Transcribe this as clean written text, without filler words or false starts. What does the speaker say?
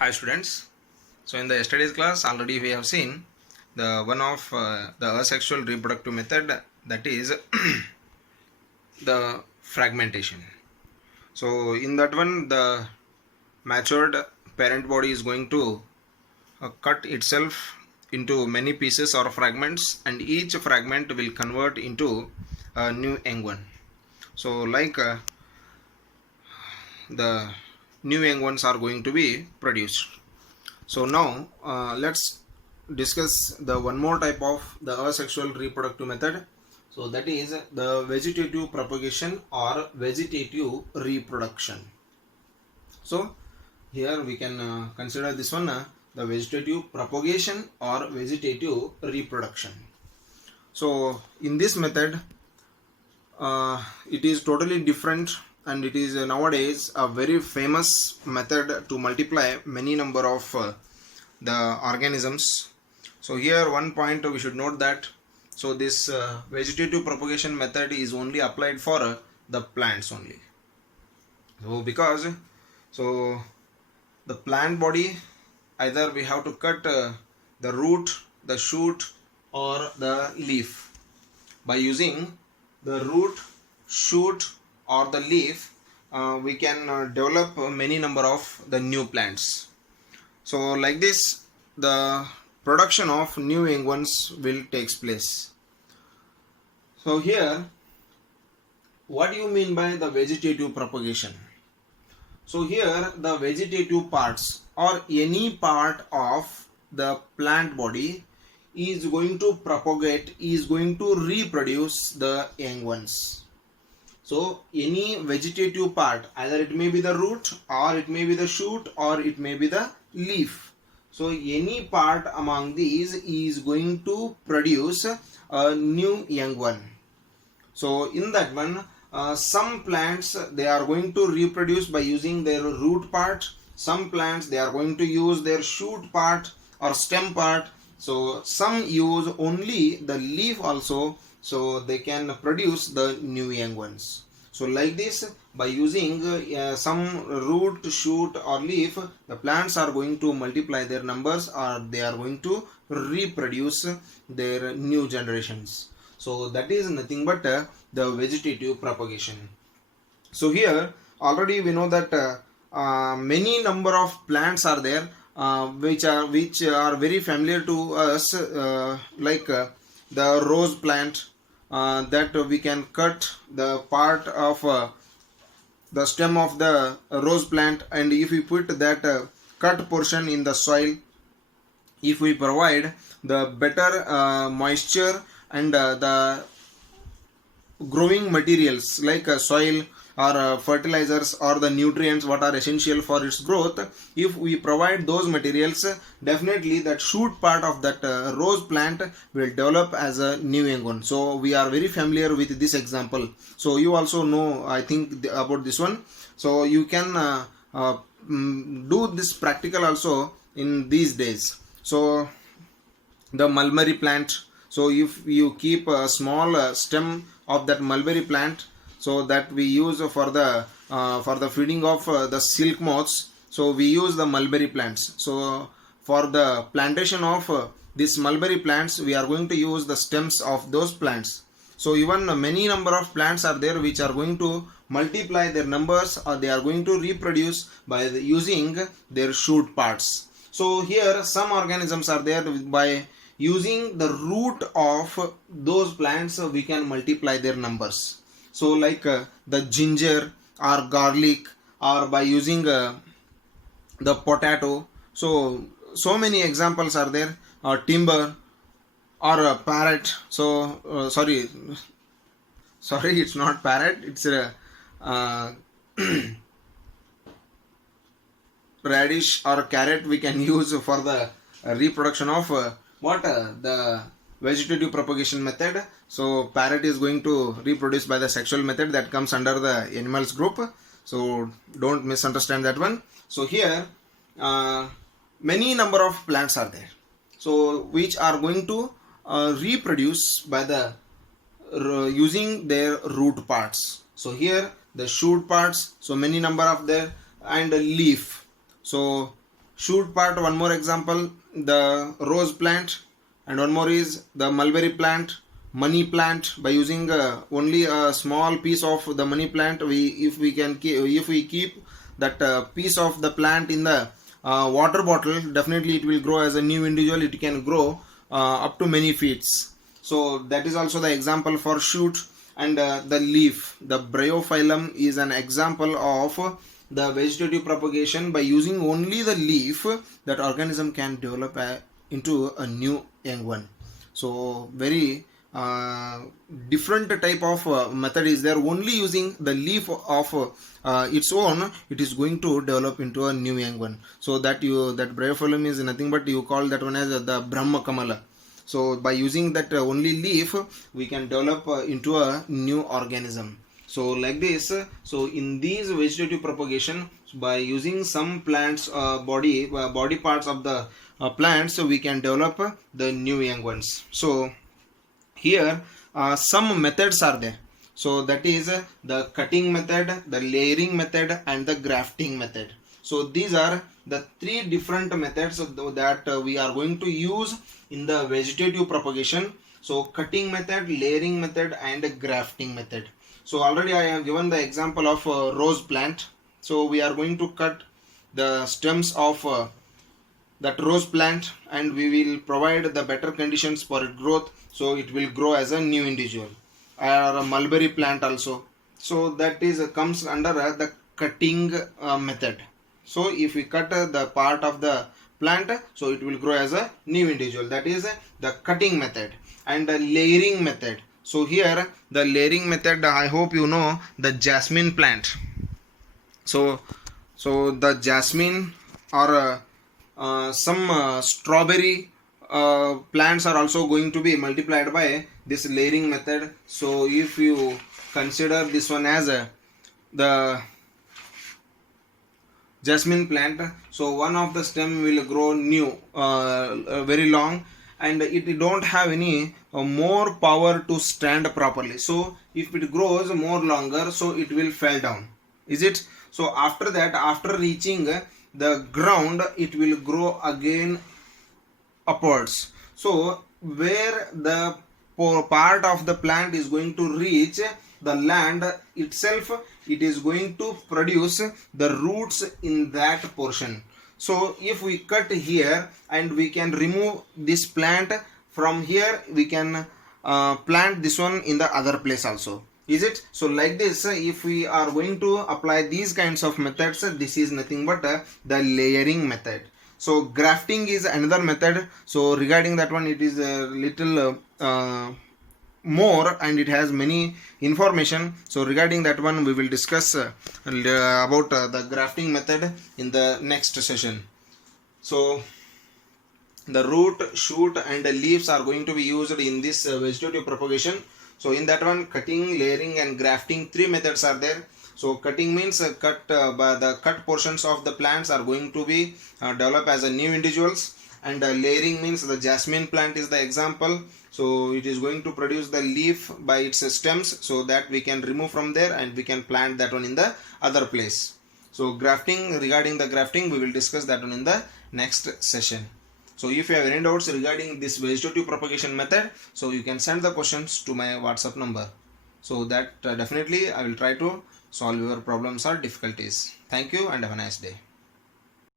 Hi students. So in the yesterday's class already we have seen the one of the asexual reproductive method, that is the fragmentation. So in that one the matured parent body is going to cut itself into many pieces or fragments, and each fragment will convert into a new young one. So the new young ones are going to be produced. So now let's discuss the one more type of the asexual reproductive method. So that is the vegetative propagation or vegetative reproduction. So here we can consider this one the vegetative propagation or vegetative reproduction. So in this method it is totally different, and it is nowadays a very famous method to multiply many number of the organisms. So here one point we should note that so this vegetative propagation method is only applied for the plants only. So because so the plant body, either we have to cut the root, the shoot or the leaf. By using the root, shoot or the leaf we can develop many number of the new plants. So like this the production of new young ones will takes place. So here what do you mean by the vegetative propagation? So here the vegetative parts or any part of the plant body is going to propagate, is going to reproduce the young ones. So any vegetative part, either it may be the root or it may be the shoot or it may be the leaf. So any part among these is going to produce a new young one. So in that one some plants they are going to reproduce by using their root part, some plants they are going to use their shoot part or stem part, so some use only the leaf also, so they can produce the new young ones. So like this by using some root, shoot or leaf, the plants are going to multiply their numbers or they are going to reproduce their new generations. So that is nothing but the vegetative propagation. So here already we know that many number of plants are there which are very familiar to us, the rose plant, that we can cut the part of the stem of the rose plant, and if we put that cut portion in the soil, if we provide the better moisture and the growing materials like soil or fertilizers or the nutrients what are essential for its growth, if we provide those materials, definitely that shoot part of that rose plant will develop as a new young one. So we are very familiar with this example, so you also know I think about this one. So you can do this practical also in these days. So the mulberry plant, so if you keep a small stem of that mulberry plant, so that we use for the feeding of the silk moths, so we use the mulberry plants. So for the plantation of these mulberry plants we are going to use the stems of those plants. So even many number of plants are there which are going to multiply their numbers or they are going to reproduce by using their shoot parts. So here some organisms are there by using the root of those plants we can multiply their numbers. So like the ginger or garlic, or by using the potato. So many examples are there, or timber or a parrot. So sorry, it's not parrot, it's a radish or carrot we can use for the reproduction of the vegetative propagation method. So parrot is going to reproduce by the sexual method, that comes under the animals group, so don't misunderstand that one. So here many number of plants are there, so which are going to reproduce by the using their root parts. So here the shoot parts, so many number of there, and a leaf. So shoot part, one more example, the rose plant, and one more is the mulberry plant, money plant. By using only a small piece of the money plant, if we keep that piece of the plant in the water bottle, definitely it will grow as a new individual. It can grow up to many feet. So that is also the example for shoot. And the leaf, the bryophyllum, is an example of the vegetative propagation. By using only the leaf, that organism can develop into a new young one. So very different type of method is there. Only using the leaf of its own, it is going to develop into a new young one. So that bryophyllum is nothing but, you call that one as the Brahma Kamala. So by using that only leaf, we can develop into a new organism. So like this, so in these vegetative propagation, by using some plants body parts of the plants, so we can develop the new young ones. So here some methods are there. So that is the cutting method, the layering method, and the grafting method. So these are the three different methods that we are going to use in the vegetative propagation. So cutting method, layering method, and grafting method. So already I have given the example of rose plant. So we are going to cut the stems of that rose plant, and we will provide the better conditions for its growth, so it will grow as a new individual. Or a mulberry plant also. So that is comes under the cutting method. So if we cut the part of the plant, so it will grow as a new individual. That is the cutting method. And the layering method. So here the layering method, I hope you know the jasmine plant. So the jasmine or some strawberry plants are also going to be multiplied by this layering method. So if you consider this one as the jasmine plant, so one of the stem will grow new, very long, and it don't have any more power to stand properly. So if it grows more longer, so it will fall down, is it? So after that, after reaching the ground, it will grow again upwards. So where the part of the plant is going to reach the land itself, it is going to produce the roots in that portion. So if we cut here and we can remove this plant from here, we can plant this one in the other place also, is it? So like this, if we are going to apply these kinds of methods, this is nothing but the layering method. So grafting is another method. So regarding that one, it is a little more, and it has many information. So regarding that one, we will discuss about the grafting method in the next session. So the root, shoot, and the leaves are going to be used in this vegetative propagation. So in that one, cutting, layering, and grafting, three methods are there. So cutting means the cut portions of the plants are going to be developed as a new individuals. And layering means the jasmine plant is the example. So it is going to produce the leaf by its stems, so that we can remove from there and we can plant that one in the other place. So grafting, regarding the grafting, we will discuss that one in the next session. So if you have any doubts regarding this vegetative propagation method, so you can send the questions to my WhatsApp number. So that definitely I will try to solve your problems or difficulties. Thank you and have a nice day.